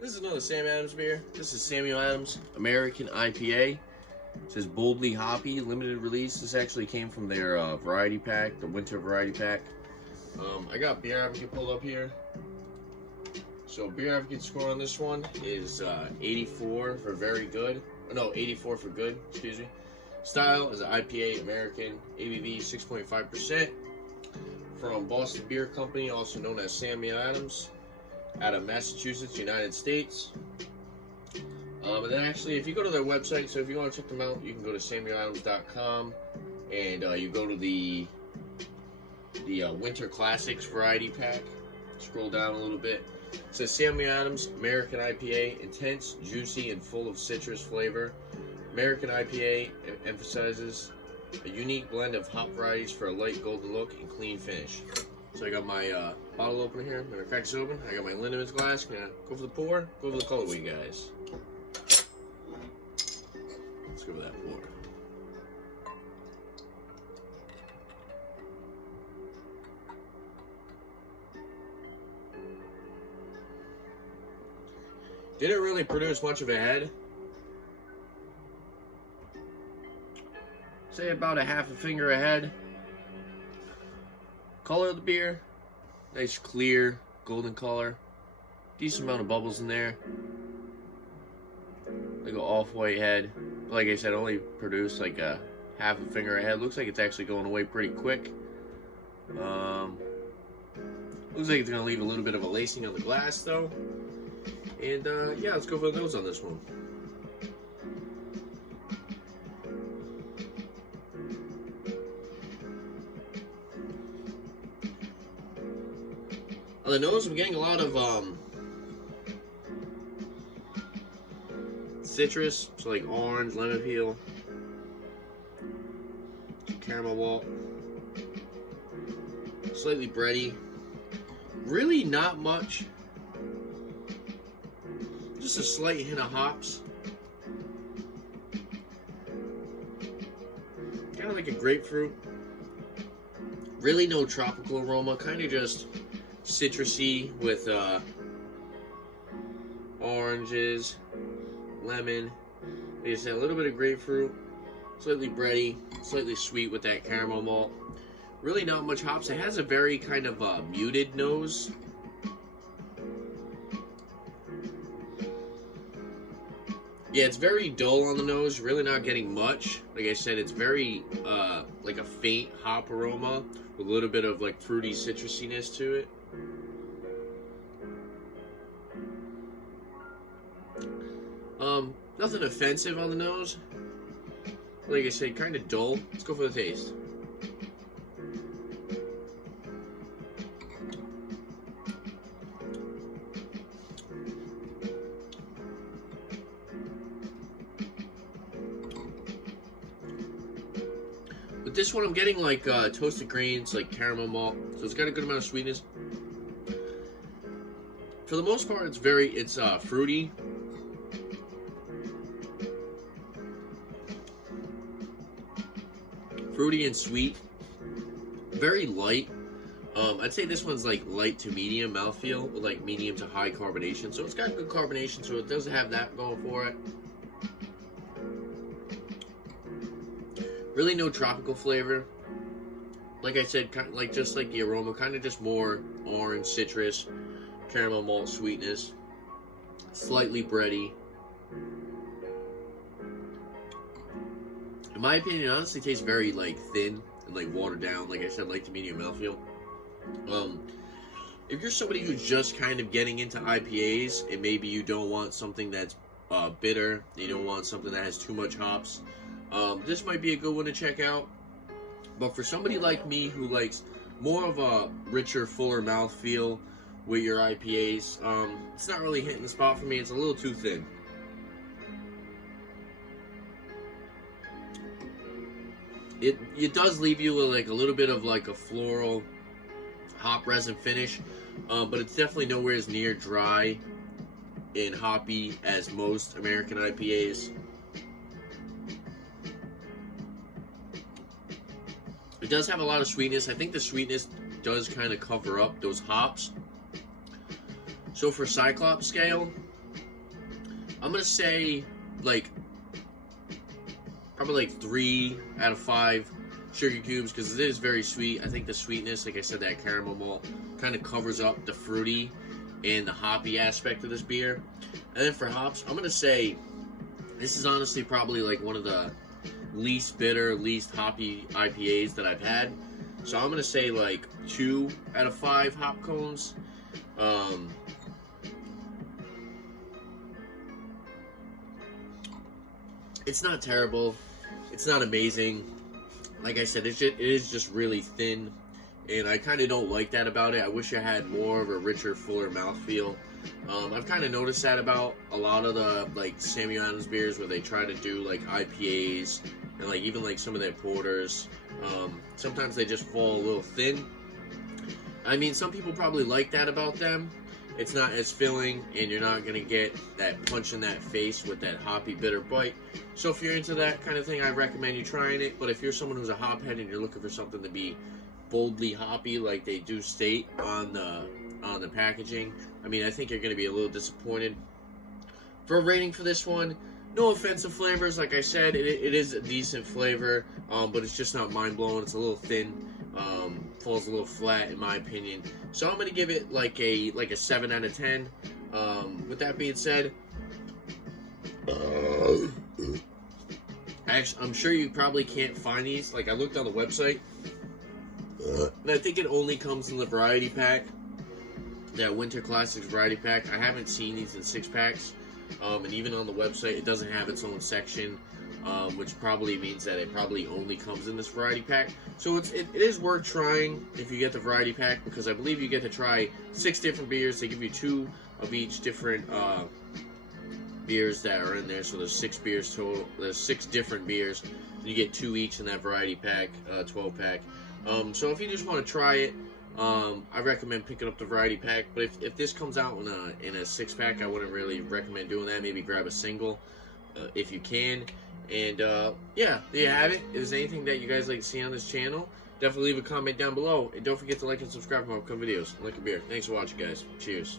This is another Sam Adams beer. This is Samuel Adams American IPA. It says boldly hoppy, limited release. This actually came from their variety pack, the winter variety pack. I got Beer Advocate pulled up here. So Beer Advocate score on this one is 84 for very good. No, 84 for good, excuse me. Style is an IPA American, ABV 6.5%. From Boston Beer Company, also known as Samuel Adams, out of Massachusetts, United States. And then actually, if you go to their website, so if you want to check them out, you can go to samueladams.com, and you go to the Winter Classics variety pack. Scroll down a little bit. It says Samuel Adams American IPA, intense, juicy, and full of citrus flavor. American IPA emphasizes a unique blend of hop varieties for a light golden look and clean finish. So I got my bottle opener here. I'm gonna crack this open. I got my Lindeman's glass. Gonna go for the pour. Go for the colorway, guys. Let's go for that pour. Didn't really produce much of a head. Say about a half a finger ahead. Color of the beer, nice clear golden color. Decent amount of bubbles in there. Like an off-white head. But like I said, only produced like a half a finger ahead. Looks like it's actually going away pretty quick. Looks like it's gonna leave a little bit of a lacing on the glass though. And yeah, let's go for the nose on this one. On the nose, I'm getting a lot of citrus, so like orange, lemon peel, caramel malt, slightly bready. Really not much. Just a slight hint of hops. Kind of like a grapefruit. Really no tropical aroma, kind of just citrusy with oranges, lemon. Like I said, a little bit of grapefruit, slightly bready, slightly sweet with that caramel malt. Really not much hops. It has a very kind of muted nose. Yeah, it's very dull on the nose. Really not getting much. Like I said, it's very like a faint hop aroma with a little bit of like fruity citrusiness to it. Nothing offensive on the nose. Like I said, kind of dull. Let's go for the taste. With this one, I'm getting like toasted grains, like caramel malt, so it's got a good amount of sweetness. For the most part, it's fruity. Fruity and sweet. Very light. I'd say this one's like light to medium mouthfeel with like medium to high carbonation. So it's got good carbonation, so it does have that going for it. Really no tropical flavor. Like I said, kind of like just like the aroma, kind of just more orange, citrus, caramel malt sweetness. Slightly bready. In my opinion, it honestly tastes very like thin and like watered down. Like I said, like the medium mouthfeel. If you're somebody who's just kind of getting into IPAs and maybe you don't want something that's bitter, you don't want something that has too much hops, this might be a good one to check out. But for somebody like me who likes more of a richer, fuller mouthfeel with your IPAs, it's not really hitting the spot for me. It's a little too thin. It does leave you with like a little bit of like a floral hop resin finish, but it's definitely nowhere as near dry and hoppy as most American IPAs. It does have a lot of sweetness. I think the sweetness does kind of cover up those hops. So for Cyclops scale, I'm gonna say like probably like 3 out of 5 sugar cubes, because it is very sweet. I think the sweetness, like I said, that caramel malt kind of covers up the fruity and the hoppy aspect of this beer. And then for hops, I'm gonna say this is honestly probably like one of the least bitter, least hoppy IPAs that I've had. So I'm gonna say like 2 out of 5 hop cones. It's not terrible. It's not amazing. Like I said, it is just really thin, and I kind of don't like that about it. I wish I had more of a richer, fuller mouthfeel. I've kind of noticed that about a lot of the like Samuel Adams beers, where they try to do like IPAs and like even like some of their porters. Sometimes they just fall a little thin. I mean, some people probably like that about them. It's not as filling, and you're not gonna get that punch in that face with that hoppy, bitter bite. So if you're into that kind of thing, I recommend you trying it. But if you're someone who's a hophead and you're looking for something to be boldly hoppy, like they do state on the packaging, I mean, I think you're gonna be a little disappointed. For a rating for this one, no offensive flavors. Like I said, it is a decent flavor, but it's just not mind-blowing. It's a little thin, falls a little flat in my opinion. So I'm going to give it like a 7 out of 10. With that being said, actually, I'm sure you probably can't find these. Like, I looked on the website, and I think it only comes in the variety pack, that Winter Classics variety pack. I haven't seen these in 6-packs. And even on the website, it doesn't have its own section, which probably means that it probably only comes in this variety pack. So it is worth trying if you get the variety pack, because I believe you get to try 6 different beers. They give you 2 of each different beers that are in there. So there's 6 beers total. There's 6 different beers. You get 2 each in that variety pack, 12-pack. So if you just want to try it, I recommend picking up the variety pack. But if this comes out in a 6-pack, I wouldn't really recommend doing that. Maybe grab a single if you can. And yeah, there you have it. If there's anything that you guys like to see on this channel, definitely leave a comment down below. And don't forget to like and subscribe for more upcoming videos. Like a beer. Thanks for watching, guys. Cheers.